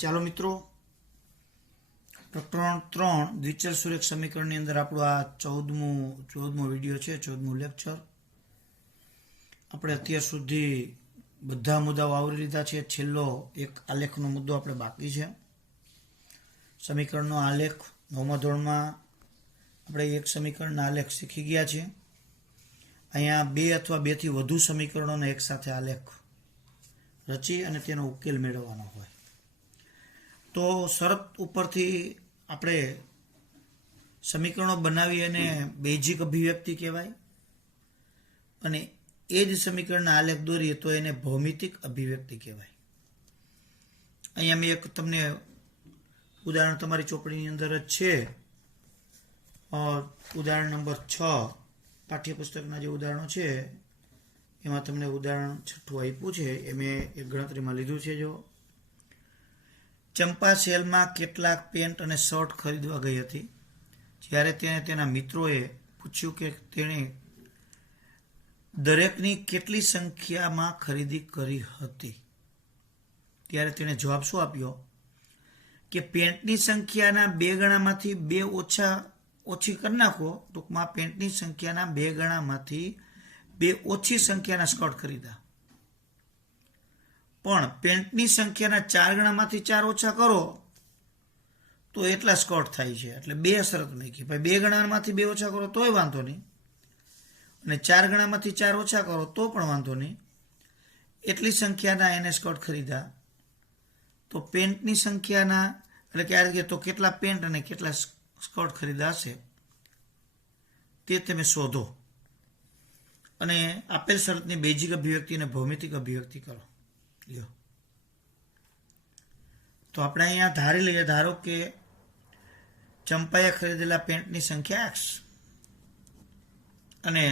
ચાલો મિત્રો, પ્રકરણ 3 દ્વિચલ સુરેખ સમીકરણની અંદર આપણું આ 14મો વિડીયો છે, 14મું લેક્ચર. આપણે અત્યાર સુધી બધા મુદ્દાઓ આવરી લીધા છે. છેલ્લો એક આલેખનો મુદ્દો આપણે બાકી છે. સમીકરણનો આલેખ 9મા ધોરણમાં આપણે એક સમીકરણના આલેખ શીખી ગયા છે. અહીંયા 2 અથવા 2 થી વધુ સમીકરણોનો એક સાથે આલેખ રચી અને તેનો ઉકેલ મેળવવાનો હોય. તો શરત ઉપરથી આપણે સમીકરણો બનાવી અને બેઝિક અભિવ્યક્તિ કહેવાય, અને એ જ સમીકરણના આલેખ દોરીએ તો એને ભૌમિતિક અભિવ્યક્તિ કહેવાય. અહીંયા મેં એક તમને ઉદાહરણ તમારી ચોપડીની અંદર જ છે, ઉદાહરણ નંબર 6 પાઠ્યપુસ્તકના જે ઉદાહરણો છે એમાં તમને ઉદાહરણ 6 આપ્યું છે. એ મેં એક ગણતરીમાં લીધું છે. જો ચંપા સેલમાં કેટલાક પેન્ટ અને શર્ટ ખરીદવા ગઈ હતી. જ્યારે તેને તેના મિત્રોએ પૂછ્યું કે તેણે દરેકની કેટલી સંખ્યામાં ખરીદી કરી હતી, ત્યારે તેણે જવાબ શું આપ્યો કે પેન્ટની સંખ્યાના 2 ગણામાંથી 2 ઓછી કરી નાખો. ટૂંકમાં પેન્ટની સંખ્યાના 2 ગણામાંથી 2 ઓછી સંખ્યાના સ્કર્ટ ખરીદા, પણ પેન્ટની સંખ્યાના 4 ગણામાંથી 4 ઓછા કરો તો એટલા સ્કર્ટ થાય છે. એટલે 2 શરત મૂકી. ભાઈ 2 ગણામાંથી 2 ઓછા કરો તોય વાંધો નહીં, અને 4 ગણામાંથી 4 ઓછા કરો તો પણ વાંધો નહીં. એટલી સંખ્યાના એને સ્કર્ટ ખરીદા. તો પેન્ટની સંખ્યાના એટલે કે તો કેટલા પેન્ટ અને કેટલા સ્કર્ટ ખરીદા હશે તે તમે શોધો, અને આપેલ શરતની બેઝિક અભિવ્યક્તિ અને ભૌમિતિક અભિવ્યક્તિ કરો. તો આપણે અહીંયા ધારી લઈએ, ધારો કે ચંપાએ ખરીદેલા પેન્ટની સંખ્યા x અને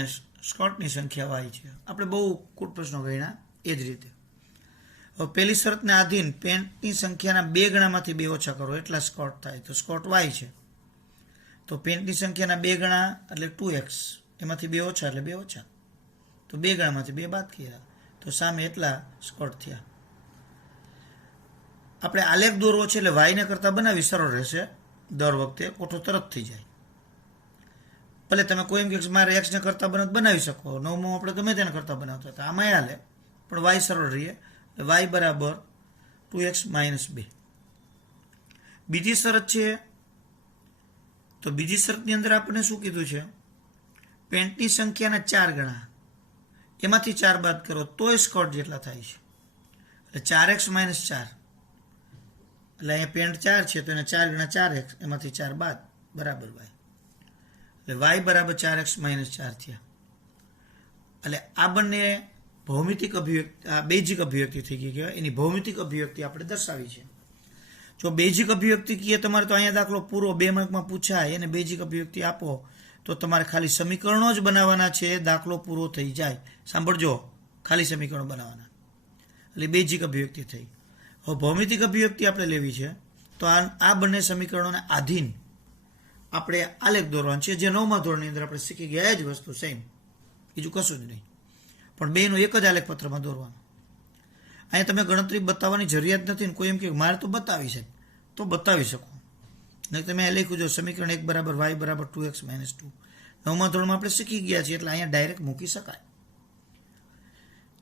સ્કર્ટની સંખ્યા y છે. આપણે બહુ કૂટ પ્રશ્નો ગણ્યા. એ જ રીતે હવે પહેલી શરતને આધીન પેન્ટની સંખ્યાના 2 ગણામાંથી 2 ઓછા કરો એટલા સ્કર્ટ થાય, તો સ્કર્ટ y છે. તો પેન્ટની સંખ્યાના 2 ગણા એટલે 2x, એમાંથી 2 ઓછા એટલે 2 ઓછા, તો 2 ગણામાંથી 2 બાદ કર્યા, તો સામે એટલા સ્કર્ટ થયા. આપણે આલેખ દોરવો છે એટલે વાયને કરતાં બનાવી સરળ રહેશે. દર વખતે કોઠો તરત થઈ જાય. ભલે તમે કોઈ એમ કે મારે એક્સને કરતાં બનાવી શકો, 9મો આપણે ગમે તેને કરતાં બનાવતા હતા, આમાં હાલે, પણ વાય સરળ રહીએ. વાય બરાબર 2x - 2. બીજી શરત છે, તો બીજી શરતની અંદર આપણને શું કીધું છે, પેન્ટની સંખ્યાના 4 ગણા, એમાંથી 4 બાદ કરો તોય સ્કર્ટ જેટલા થાય છે. એટલે 4x - 4, એટલે અહીંયા પેન્ટ 4 છે તો એને 4 ગણા 4x, એમાંથી 4 બાદ બરાબર y. એટલે y બરાબર 4x - 4 થયા. એટલે આ બંને ભૌમિતિક અભિવ્યક્તિ, બેઝિક અભિવ્યક્તિ થઈ ગઈ કહેવાય. એની ભૌમિતિક અભિવ્યક્તિ આપણે દર્શાવી છે. જો બેઝિક અભિવ્યક્તિ કહીએ તમારે, તો અહીંયા દાખલો પૂરો 2 માર્કમાં પૂછાય, એને બેઝિક અભિવ્યક્તિ આપો તો તમારે ખાલી સમીકરણો જ બનાવવાના છે, દાખલો પૂરો થઈ જાય. સાંભળજો, ખાલી સમીકરણો બનાવવાના, એટલે બેઝિક અભિવ્યક્તિ થઈ. હવે ભૌમિતિક અભિવ્યક્તિ આપણે લેવી છે, તો આ બંને સમીકરણોને આધીન આપણે આલેખ દોરવાનો છે, જે 9મા ધોરણની અંદર આપણે શીખી ગયા જ વસ્તુ, સેમ, બીજું કશું જ નહીં, પણ બેનું એક જ આલેખ પત્રમાં દોરવાનું. અહીંયા તમે ગણતરી બતાવવાની જરૂરિયાત નથી. કોઈ એમ કે મારે તો બતાવી છે, તો બતાવી શકો. નહીં તમે લખ્યું જો સમીકરણ 1 બરાબર y બરાબર 2x - 2. 9મા ધોરણમાં આપણે શીખી ગયા છીએ, એટલે અહીંયા ડાયરેક્ટ મૂકી શકાય.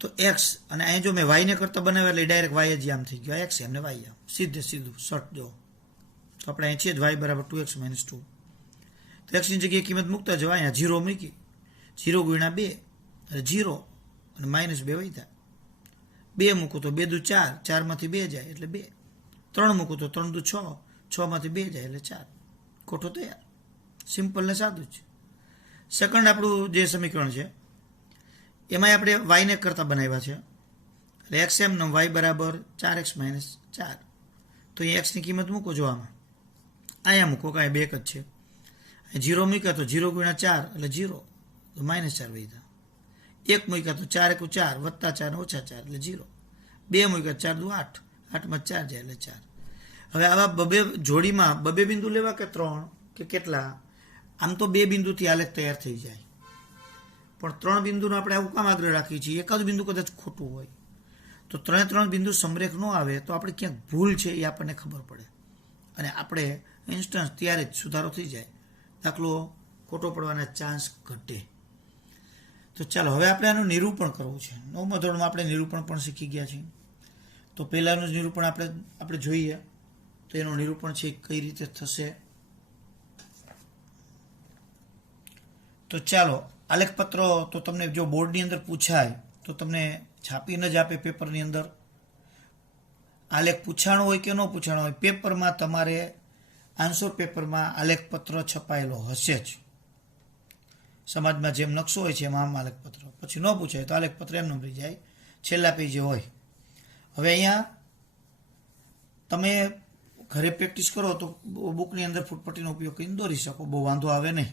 તો x, અને અહીંયા જો મેં y ને કરતા બનાવ્યા એટલે ડાયરેક્ટ y જ આમ થઈ ગયો, x એમને y આમ, સીધું શર્ટ જો. તો આપણે અહીં છે જ y બરાબર 2x - 2. તો x ની જગ્યાએ કિંમત મૂકતા જવા, અહીંયા 0 મૂકી, 0 × 2 એટલે 0, અને -2 વધ્યા. 2 મૂકું તો 2 દુ 4, 4 માંથી 2 જાય એટલે 2. 3 મૂકું તો 3 દુ 6, 6 માંથી 2 જાય એટલે 4. ખોટો તૈયાર. સિમ્પલ ને સાદું છે. સેકન્ડ આપણું જે સમીકરણ છે એમાં આપણે y ને કરતા બનાવ્યા છે, એટલે x m નો y બરાબર 4x - 4. તો એ x ની કિંમત મૂકો જો આમાં, અહીંયા મૂકો, કાંઈ 2 જ છે. 0 મૂક્યા તો 0 × 4 એટલે 0, તો -4 વધ્યા. 1 મૂક્યા તો 4 × 4 વત્તા 4 ઓછા 4 એટલે 0. 2 મૂક્યા 4 દુ 8, 8 માં 4 જાય એટલે 4. હવે આવા બબે જોડીમાં 2 બિંદુ લેવા કે 3 કે કેટલા, આમ તો 2 બિંદુથી આલેખ તૈયાર થઈ જાય, પણ 3 બિંદુનો આપણે આવું કામ આગ્રહ રાખીએ છીએ. એક જ બિંદુ કદાચ ખોટું હોય તો 3 બિંદુ સમરેખ ન આવે તો આપણે ક્યાંક ભૂલ છે એ આપણને ખબર પડે અને આપણે ઇન્સ્ટન્સ ત્યારે જ સુધારો થઈ જાય, દાખલો ખોટો પડવાના ચાન્સ ઘટે. તો ચાલો હવે આપણે આનું નિરૂપણ કરવું છે. 9મા ધોરણમાં આપણે નિરૂપણ પણ શીખી ગયા છીએ. તો પહેલાંનું જ નિરૂપણ આપણે જોઈએ. તો એનું નિરૂપણ છે કઈ રીતે થશે. તો ચાલો, આલેખપત્રો તો તમને જો બોર્ડની અંદર પૂછાય તો તમને છાપીને જ આપે પેપરની અંદર. આલેખ પૂછાણો હોય કે ન પૂછાણો હોય, પેપરમાં તમારે આન્સર પેપરમાં આલેખપત્ર છપાયેલો હશે જ. સમાજમાં જેમ નકશો હોય છે એમ આમ આલેખપત્ર. પછી ન પૂછાય તો આલેખપત્ર એમ રહી જાય, છેલ્લા પેજે હોય. હવે અહીંયા તમે ઘરે પ્રેક્ટિસ કરો તો બુકની અંદર ફૂટપટ્ટીનો ઉપયોગ કરીને દોરી શકો, બહુ વાંધો આવે નહીં.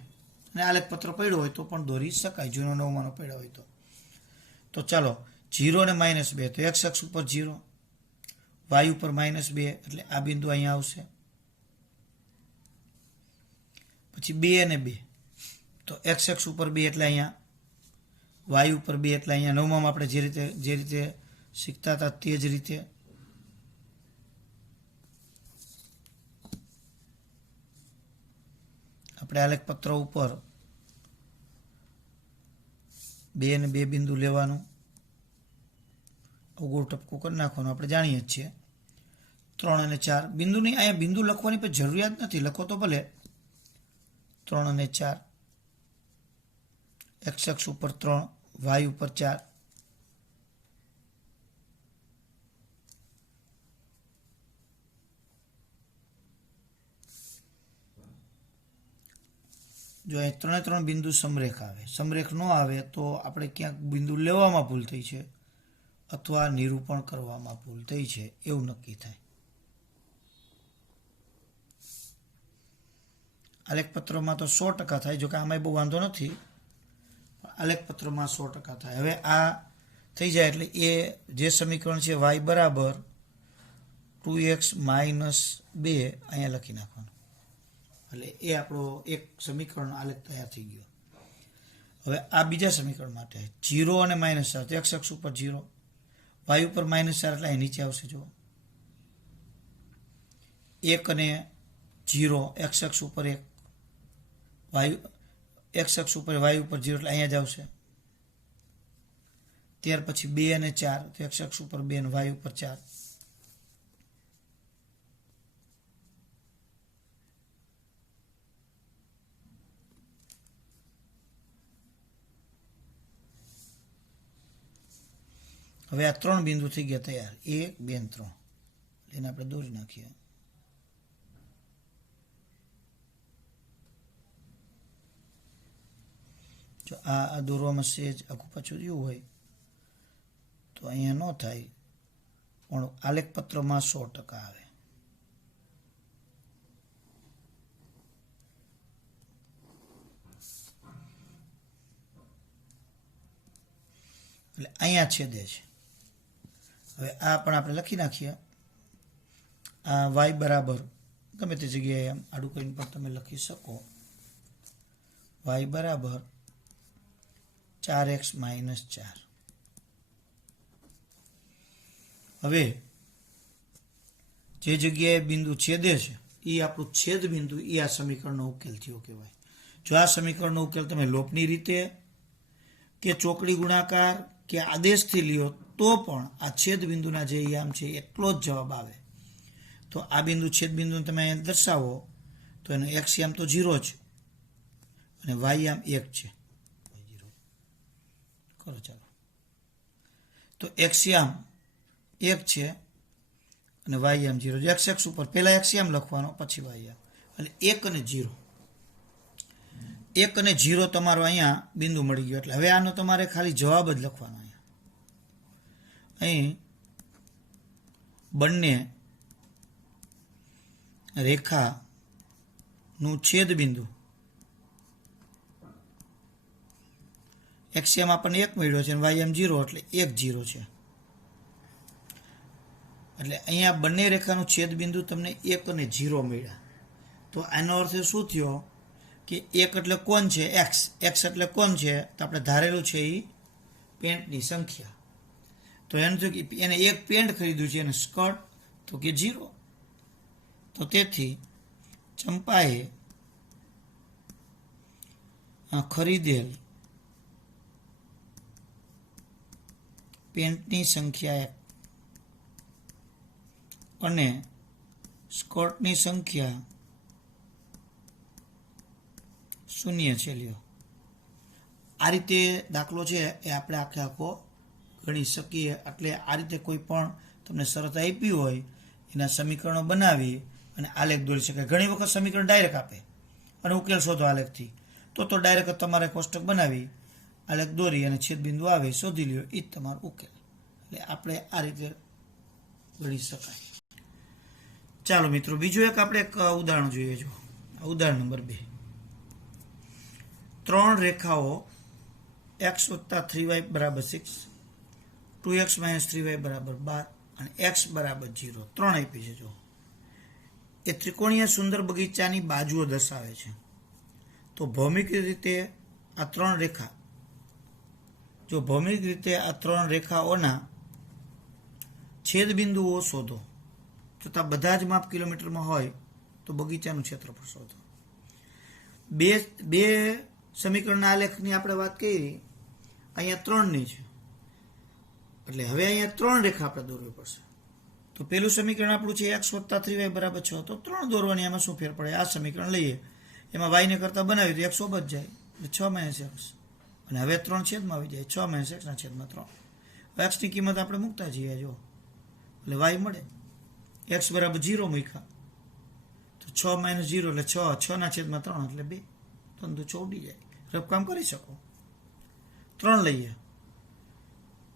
અને આલેખપત્ર પડ્યો હોય તો પણ દોરી શકાય, જૂનો 9માનો પડ્યો હોય તો. તો ચાલો, 0 અને -2, તો x અક્ષ ઉપર 0, y ઉપર -2, એટલે આ બિંદુ અહીંયા આવશે. પછી 2 અને 2, તો x અક્ષ ઉપર 2 એટલે અહીંયા, y ઉપર 2 એટલે અહીંયા. 9મામાં આપણે જે રીતે શીખતા હતા તે જ રીતે. આપણે આલેખપત્ર ઉપર 2 અને 2 બિંદુ લેવાનું, ગોળ ટપકું કરી નાખવાનું, આપણે જાણીએ જ છીએ. 3 અને 4 બિંદુની અહીંયા બિંદુ લખવાની પણ જરૂરિયાત નથી, લખો તો ભલે. 3 અને 4, x અક્ષ ઉપર 3, y ઉપર 4. જો અહીં 3 બિંદુ સમરેખ આવે, સમરેખ ન આવે તો આપણે ક્યાંક બિંદુ લેવામાં ભૂલ થઈ છે અથવા નિરૂપણ કરવામાં ભૂલ થઈ છે એવું નક્કી થાય. આલેખપત્રમાં તો 100% થાય, જો કે આમાં બહુ વાંધો નથી. આલેખપત્રમાં 100% થાય. હવે આ થઈ જાય એટલે એ જે સમીકરણ છે y બરાબર 2x - 2 અહીંયા લખી નાખવાનું. એટલે એ આપણો એક સમીકરણ આલેખ તૈયાર થઈ ગયો. હવે આ બીજા સમીકરણ માટે 0 અને -4, તો x અક્ષ ઉપર 0, y ઉપર -4 એટલે અહીં નીચે આવશે. જુઓ, 1 અને 0, x અક્ષ ઉપર 1, x અક્ષ ઉપર y ઉપર 0 એટલે અહીંયા જ આવશે. ત્યાર પછી 2 અને 4, તો x અક્ષ ઉપર 2 અને y ઉપર 4. હવે આ 3 બિંદુ થઈ ગયા તૈયાર, 1, 2 અને 3. એને આપણે દોરી નાખીએ. જો આ દોરવામાં સેજ આખું પાછું રહ્યું હોય તો અહીંયા ન થાય, પણ આલેખપત્રમાં 100% આવે. એટલે અહીંયા છેદે છે. હવે આ પણ આપણે લખી નાખીએ. આ y બરાબર ગમે તે જગ્યાએ એમ આડું કરીને પણ તમે લખી શકો. y બરાબર 4x - 4. હવે જે જગ્યાએ બિંદુ છેદે છે એ આપણું છેદ બિંદુ, એ આ સમીકરણનો ઉકેલ થયો કહેવાય. જો આ સમીકરણનો ઉકેલ તમે લોપની રીતે કે ચોકડી ગુણાકાર કે આદેશથી લ્યો તો પણ આ છેદ બિંદુના જે આમ છે એટલો જ જવાબ આવે. તો આ બિંદુ છેદ બિંદુને તમે અહીંયા દર્શાવો તો એનો x આમ તો 0 છે અને y આમ 1 છે. કરો ચાલો, તો x આમ 1 છે અને y આમ 0. x અક્ષ ઉપર પહેલા x આમ લખવાનો, પછી y આમ, એટલે 1 અને 0. 1 અને 0 તમારો અહીંયા બિંદુ મળી ગયો. એટલે હવે આનો તમારે ખાલી જવાબ જ લખવાનો. અહીં બંને રેખાનું છેદ બિંદુ x આમ આપણને 1 મળ્યો છે અને y આમ 0 એટલે 1, 0 છે. એટલે અહીંયા બંને રેખાનું છેદ બિંદુ તમને 1 અને 0 મળ્યા. તો આનો અર્થ શું થયો કે 1 એટલે કોણ છે? x એટલે કોણ છે? તો આપણે ધારેલું છે એ પેન્ટની સંખ્યા. તો એનું થયું કે એને એક પેન્ટ ખરીદ્યું છે અને સ્કર્ટ તો કે 0. તો તેથી ચંપાએ ખરીદેલ પેન્ટની સંખ્યા 1 અને સ્કર્ટની સંખ્યા 0 છે. લ્યો, આ રીતે દાખલો છે એ આપણે આખો ગણી શકીએ. એટલે આ રીતે કોઈ પણ તમને શરત આપી હોય એના સમીકરણો બનાવી અને આલેખ દોરી શકાય. ઘણી વખત સમીકરણ ડાયરેક્ટ આપે અને ઉકેલ શોધો આલેખથી, તો ડાયરેક્ટ તમારે કોષ્ટક બનાવી આલેખ દોરી અને છેદબિંદુ આવે શોધી લ્યો, એ જ તમારો ઉકેલ. એટલે આપણે આ રીતે ગણી શકાય. ચાલો મિત્રો, બીજું આપણે એક ઉદાહરણ જોઈએ. જો ઉદાહરણ નંબર 2. 3 રેખાઓ x + 3y = 6, 2x - 3y = 12 અને x = 0 3 આપી છે. જો એ ત્રિકોણીય સુંદર બગીચાની બાજુઓ દર્શાવે છે. તો ભૌમિક રીતે આ 3 રેખાઓના છેદબિંદુઓ શોધો. તથા બધા જ માપ કિલોમીટરમાં હોય તો બગીચાનું ક્ષેત્રફળ શોધો. બે સમીકરણના આલેખની આપણે વાત કરી, અહીંયા 3ની છે. એટલે હવે અહીંયા 3 રેખા આપણે દોરવી પડશે. તો પેલું સમીકરણ આપણું છે x + 3y = 6. તો 3 દોરવાની આમાં શું ફેર પડે? આ સમીકરણ લઈએ, એમાં y ને કરતા બનાવ્યું તો x ઓબત જાય, એટલે 6 - x. અને હવે 3 છેદમાં આવી જાય, 6 - x ના છેદમાં 3. x ની કિંમત આપણે મૂકતા જઈએ. જો એટલે y મળે. x = 0 મૂક્યા તો 6 - 0 એટલે 6 ના છેદમાં 3 એટલે 2. તંતુ 6 ઉડી જાય. રફકામ કરી શકો. 3 લઈએ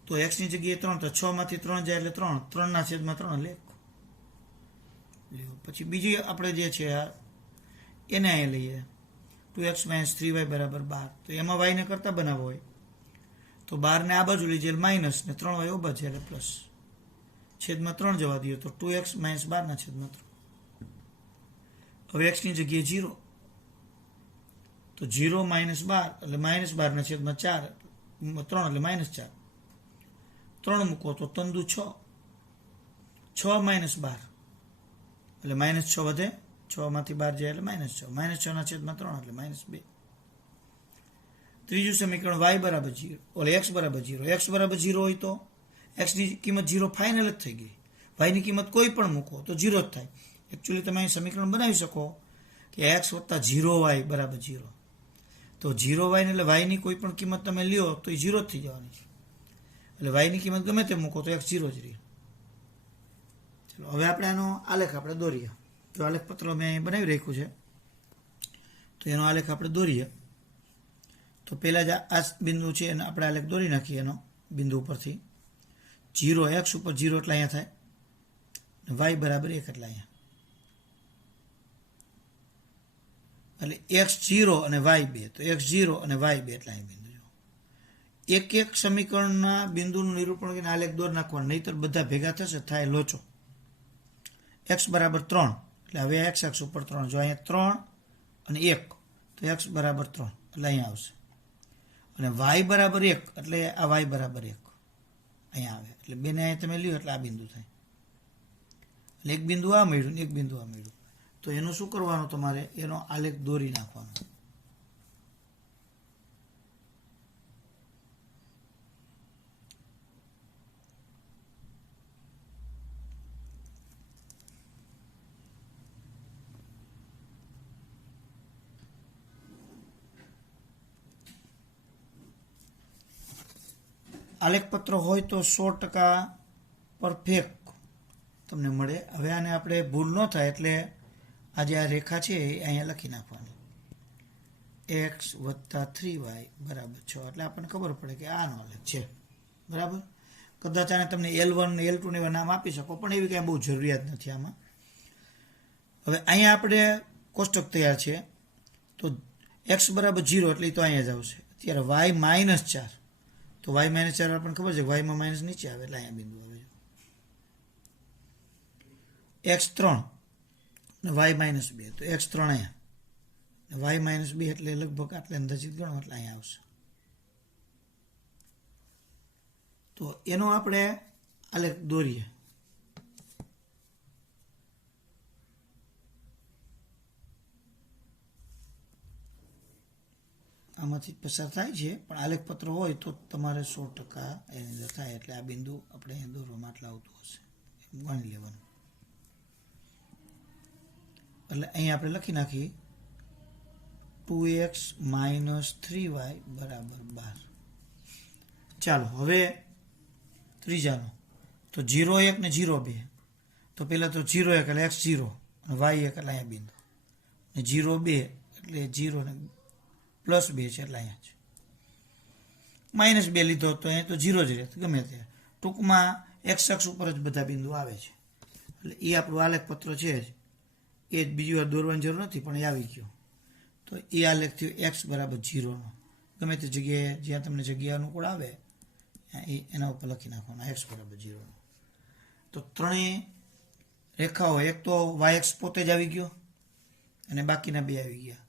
તો x ની જગ્યાએ 3, તો 6 માંથી 3 જાય એટલે 3, 3 ના છેદમાં 3 એટલે 1. પછી બીજી આપણે જે છે એને અહીં લઈએ, 2x - 3y = 12. તો એમાં y ને કરતા બનાવવો હોય તો 12 ને આ બાજુ લઈ જાય માઇનસ, ને 3y ઉભા છે એટલે પ્લસ. છેદમાં 3 જવા દઈએ તો 2x - 12 ના છેદમાં 3. હવે x ની જગ્યાએ 0, તો 0 - 12 એટલે -12 ના છેદમાં 4, 3 એટલે -4. 3 મૂકો તો તંદુ 6, 6 - 12 એટલે -6 વધે, 6 માંથી 12 જાય એટલે -6, -6 ના છેદમાં 3 એટલે -2. ત્રીજું સમીકરણ y = 0, ઓલે x = 0. x = 0 હોય તો x ની કિંમત 0 ફાઇનલ જ થઈ ગઈ. y ની કિંમત કોઈ પણ મૂકો તો 0 જ થાય. એકચ્યુઅલી તમે અહીં સમીકરણ બનાવી શકો કે x + 0y = 0. તો 0y ને એટલે y ની કોઈ પણ કિંમત તમે લ્યો તો એ 0 જ થઈ જવાની છે. એટલે y ની કિંમત ગમે તે મૂકો તો x 0 જ રહે. ચલો, હવે આપણે આનો આલેખ આપણે દોરીએ. જો આલેખ પત્ર મેં અહીં બનાવી રાખ્યું છે, તો એનો આલેખ આપણે દોરીએ. તો પહેલાં જ આ બિંદુ છે એને આપણે આલેખ દોરી નાખીએ. એનો બિંદુ ઉપરથી 0, x ઉપર 0 એટલે અહીંયા થાય, y = 1 એટલે અહીંયા. એટલે x0 અને y2, તો x0 અને y2 એટલે અહીં બિંદુ. એક સમીકરણના બિંદુનું નિરૂપણ કરીને આલેખ દોર નાખવાનું, નહીતર બધા ભેગા થશે, થાય લોચો. x = 3 એટલે હવે x અક્ષ ઉપર 3. જો અહીંયા 3 અને 1 તો x = 3 એટલે અહીંયા આવશે. અને y = 1 એટલે આ y = 1 અહીંયા આવે. એટલે બેને અહીંયા તમે લ્યો એટલે આ બિંદુ થાય. એટલે એક બિંદુ આ મળ્યું ને એક બિંદુ આ મળ્યું. તો એનું શું કરવાનું? તમારે એનો આલેખ દોરી નાખવાનો. આલેખપત્ર હોય તો 100% પરફેક્ટ તમને મળે. હવે આને આપણે ભૂલ ન થાય એટલે આ જે આ રેખા છે એ અહીંયા લખી નાખવાની, x + 3y = 6. એટલે આપણને ખબર પડે કે આનો આલેખ છે. બરાબર. કદાચ આને તમને L1 ને L2 ને એવા નામ આપી શકો, પણ એવી કાંઈ બહુ જરૂરિયાત નથી આમાં. હવે અહીંયા આપણે કોષ્ટક તૈયાર છે, તો x = 0 એટલે તો અહીંયા જ આવશે. અત્યારે y - 4, તો y - 4 આપણને ખબર છે કે y માં માઇનસ નીચે આવે એટલે અહીંયા બિંદુ આવે. x3 અને y - 2, તો x3 અહીંયા, y - 2 એટલે લગભગ આટલે અંદાજિત ગણો એટલે અહીંયા આવશે. તો એનો આપણે આલેખ દોરીએ. આમાંથી પસાર થાય છે, પણ આલેખપત્ર હોય તો તમારે 100% એની અંદર થાય. એટલે આ બિંદુ આપણે અહીંયા દોરવામાં આટલા આવતું હશે એમ ગણી લેવાનું. એટલે અહીંયા આપણે લખી નાખીએ 2x - 3y = 12. ચાલો હવે ત્રીજાનો, તો 0 1 ને 0 2. તો પહેલાં તો 0 1 એટલે x0 અને y1 એટલે અહીંયા બિંદુ, ને 0 2 એટલે 0 ને +2 છે એટલે અહીંયા છે. -2 લીધો તો અહીંયા તો 0 જ રહે, ગમે તે. ટૂંકમાં x અક્ષ ઉપર જ બધા બિંદુ આવે છે. એટલે એ આપણું આલેખપત્ર છે જ, એ જ બીજી વાર દોરવાની જરૂર નથી, પણ એ આવી ગયો. તો એ આલેખ થયું x = 0નો. ગમે તે જગ્યાએ જ્યાં તમને જગ્યા અનુકૂળ આવે એના ઉપર લખી નાખવાના x = 0નો. તો ત્રણેય રેખાઓ, એક તો yx પોતે જ આવી ગયો અને બાકીના બે આવી ગયા.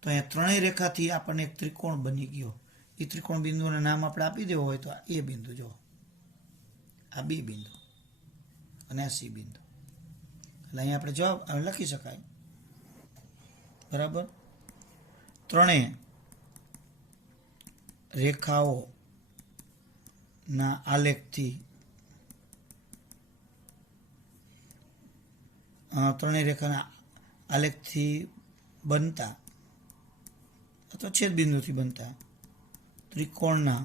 તો અહીંયા ત્રણેય રેખાથી આપણને એક ત્રિકોણ બની ગયો. એ ત્રિકોણ બિંદુના નામ આપણે આપી દેવો હોય તો આ એ બિંદુ, જો આ બી બિંદુ અને આ સી બિંદુ. એટલે અહીંયા આપણે જવાબ લખી શકાય. બરાબર. ત્રણેય રેખાઓના આલેખથી ત્રણેય રેખાના આલેખથી બનતા અથવા છેદબિંદુથી બનતા ત્રિકોણના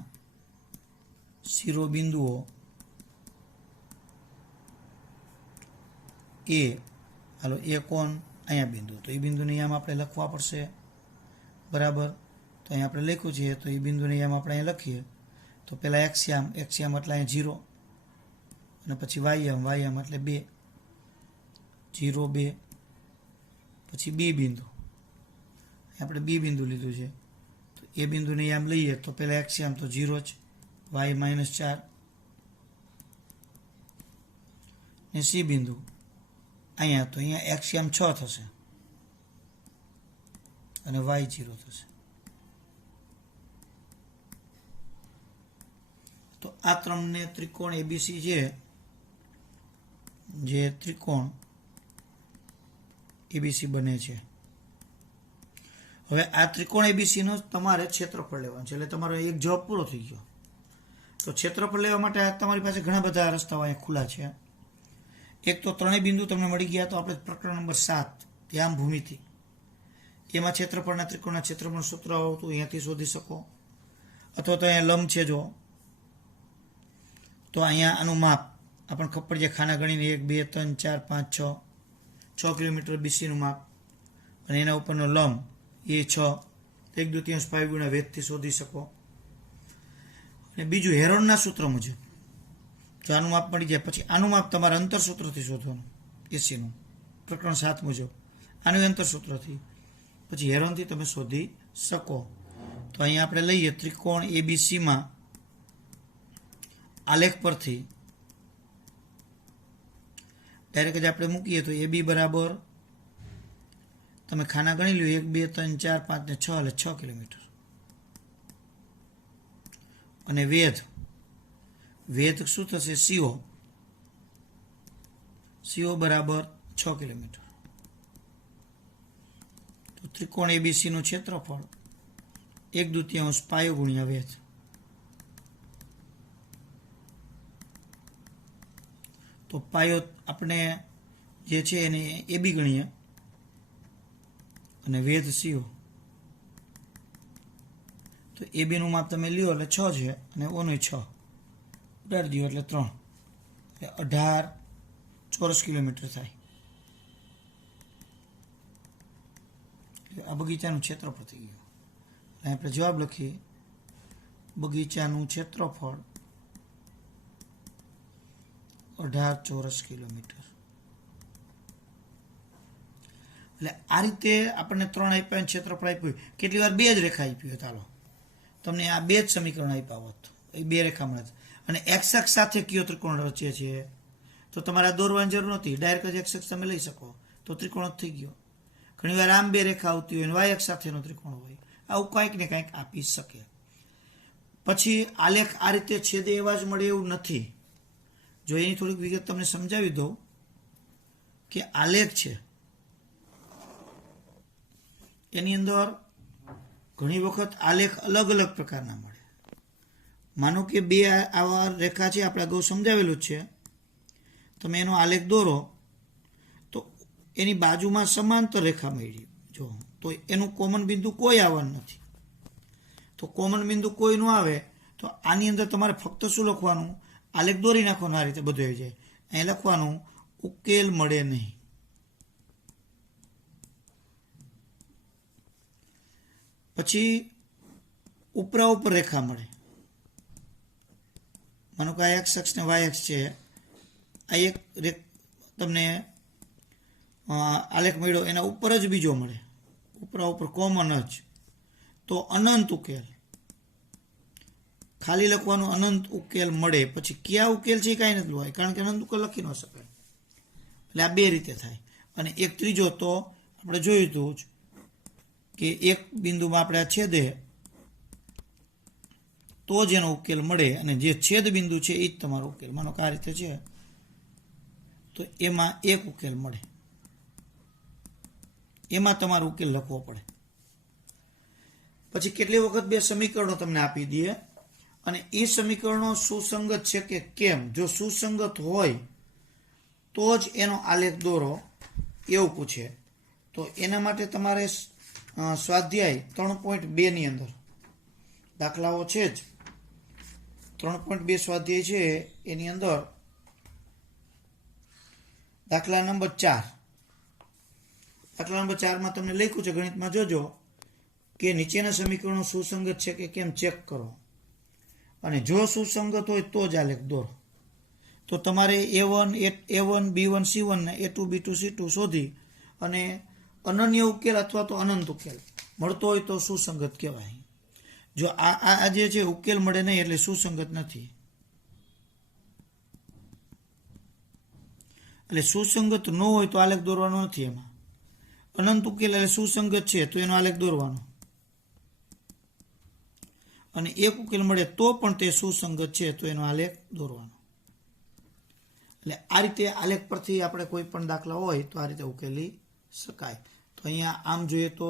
શિરોબિંદુઓ એ કોણ અહીંયા બિંદુ, તો એ બિંદુને આમ આપણે લખવા પડશે. બરાબર. તો અહીંયા આપણે લખ્યું છે, તો એ બિંદુને આમ આપણે અહીંયા લખીએ. તો પહેલાં એક્સયામ એટલે અહીંયા 0 અને પછી વાયમ એટલે 2, 0 2. પછી બી બિંદુ, આપણે બી બિંદુ લીધું છે, તો એ બિંદુને આમ લઈએ તો પહેલાં એક્સયામ તો 0 જ, y - 4 ને સી બિંદુ અહીંયા, તો અહીંયા એક્સયામ 6 થશે અને y 0 થશે. તો આ ત્રણને ત્રિકોણ એબીસી છે, જે ત્રિકોણ એબીસી બને છે. હવે આ ત્રિકોણ એબીસીનો તમારે ક્ષેત્રફળ લેવાનું છે, એટલે તમારો એક જવાબ પૂરો થઈ ગયો. તો ક્ષેત્રફળ લેવા માટે તમારી પાસે ઘણા બધા રસ્તાઓ અહીંયા ખુલ્લા છે. એક તો ત્રણેય બિંદુ તમને મળી ગયા, તો આપણે પ્રકરણ નંબર 7 ધ્યાન ભૂમિતિ, એમાં ક્ષેત્રફળના ત્રિકોણના ક્ષેત્રફળનું સૂત્ર આવતું અહીંયાથી શોધી શકો. અથવા તો અહીંયા લંબ છે, જો તો અહીંયા આનું માપ આપણને ખબર પડી જાય, ખાના ગણીને 1 2 3 4 5 6 કિલોમીટર બીસીનું માપ, અને એના ઉપરનો લંબ એ 6, 1/2 પાઈ ગુણ્યા વેધથી શોધી શકો. અને બીજું હેરોનના સૂત્ર મુજબ જો આનું માપ મળી જાય, પછી આનું માપ તમારે અંતર સૂત્રથી શોધવાનું, એસીનું પ્રકરણ 7 મુજબ આનું અંતર સૂત્રથી, પછી હેરોનથી તમે શોધી શકો. તો અહીંયા આપણે લઈએ ત્રિકોણ એબીસીમાં આલેખ પરથી ડાયરેક્ટ જ આપણે મૂકીએ તો એબી બરાબર, તમે ખાના ગણી લો 1 2 3 4 5 ને 6 એટલે 6 કિલોમીટર. અને વેધ શું થશે? સીઓ બરાબર 6 કિલોમીટર. તો ત્રિકોણ એબીસીનું ક્ષેત્રફળ 1/2 પાયો ગુણ્યા વેધ. તો પાયો આપણે જે છે એને એબી ગણીએ અને વેધ સીઓ. તો એબીનું માપ તમે લ્યો એટલે 6 છે અને ઓનું 6 ઉડાડી દો એટલે 3, એટલે 18 ચોરસ કિલોમીટર થાય. આ બગીચાનું ક્ષેત્રફળ થઈ ગયું. આપણે જવાબ લખીએ, બગીચાનું ક્ષેત્રફળ 18 ચોરસ કિલોમીટર. એટલે આ રીતે આપણને 3 આપ્યા, ક્ષેત્રફળ આપ્યું. કેટલી વાર 2 જ રેખા આપી. ચાલો તમને આ 2 જ સમીકરણ આપ્યા હોત, એ 2 રેખા મળે. અને એક્સ અક્ષ સાથે કયો ત્રિકોણ રચે છે, તો તમારે દોરવાની જરૂર નથી, ડાયરેક્ટ જ એક્સ અક્ષ તમે લઈ શકો, તો ત્રિકોણ જ થઈ ગયો. ઘણી વાર આમ 2 રેખા આવતી હોય અને વાય અક્ષ સાથેનો ત્રિકોણ હોય, આવું કંઈક ને કંઈક આપી શકે. પછી આલેખ આ રીતે છેદે એવા જ મળે એવું નથી. જો એની થોડીક વિગત તમને સમજાવી દઉં કે આલેખ છે એની અંદર ઘણી વખત આલેખ અલગ અલગ પ્રકારના મળે. માનો કે બે આવા રેખા છે, આપણે અગાઉ સમજાવેલું જ છે. તમે એનો આલેખ દોરો તો એની બાજુમાં સમાંતર રેખા મળી જો, તો એનું કોમન બિંદુ કોઈ આવવાનું નથી. તો કોમન બિંદુ કોઈ ન આવે તો આની અંદર તમારે ફક્ત શું લખવાનું, આલેખ દોરી નાખવાનું. આ રીતે બધું આવી જાય. અહીં લખવાનું ઉકેલ મળે નહીં. પછી ઉપરા ઉપર રેખા મળે. માનો કે આ એક્સ અક્ષ ને વાય અક્ષ છે. આ એક તમને આલેખ મળ્યો, એના ઉપર જ બીજો મળે, ઉપરા ઉપર કોમન જ. તો અનંત ઉકેલ, ખાલી લખવાનું અનંત ઉકેલ મળે. પછી કયા ઉકેલ છે એ કાંઈ નથી હોય, કારણ કે અનંત ઉકેલ લખી ન શકાય. એટલે આ બે રીતે થાય. અને એક ત્રીજો તો આપણે જોયું હતું જ કે એક બિંદુમાં આપણે આ છેદે તો જ એનો ઉકેલ મળે, અને જે છેદ બિંદુ છે એ જ તમારો ઉકેલ. માનો કે આ રીતે છે તો એમાં એક ઉકેલ મળે, એમાં તમારો ઉકેલ લખવો પડે. પછી કેટલી વખત બે સમીકરણો તમને આપી દઈએ અને એ સમીકરણો સુસંગત છે કે કેમ. જો સુસંગત હોય તો જ એનો આલેખ દોરો એવું પૂછે. તો એના માટે તમારે સ્વાધ્યાય 3.2 ની અંદર દાખલાઓ છે જ. 3.2 સ્વાધ્યાય છે એની અંદર દાખલા નંબર 4. દાખલા નંબર 4માં તમને લખ્યું છે, ગણિતમાં જોજો કે નીચેના સમીકરણો સુસંગત છે કે કેમ ચેક કરો, અને જો સુસંગત હોય તો જ આલેખ દોરો. તો તમારે A1, B1, C1 ને A2, B2, C2 શોધી અને અનન્ય ઉકેલ અથવા તો અનંત ઉકેલ મળતો હોય તો સુસંગત કહેવાય. જો આ જે છે ઉકેલ મળે નહીં એટલે સુસંગત નથી. એટલે સુસંગત ન હોય તો આલેખ દોરવાનો નથી. એમાં અનંત ઉકેલ એટલે સુસંગત છે તો એનો આલેખ દોરવાનો, અને એક ઉકેલ મળે તો પણ તે સુસંગત છે તો એનો આલેખ દોરવાનો. એટલે આ રીતે આલેખ પરથી આપણે કોઈ પણ દાખલા હોય તો આ રીતે ઉકેલી શકાય. તો અહીંયા આમ જોઈએ તો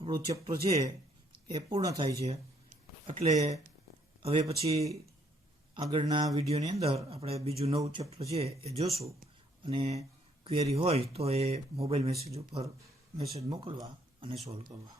આપણું ચેપ્ટર છે એ પૂર્ણ થાય છે. એટલે હવે પછી આગળના વિડીયોની અંદર આપણે બીજું નવું ચેપ્ટર છે એ જોશું, અને ક્વેરી હોય તો એ મોબાઈલ મેસેજ ઉપર મેસેજ મોકલવા અને સોલ્વ કરવા.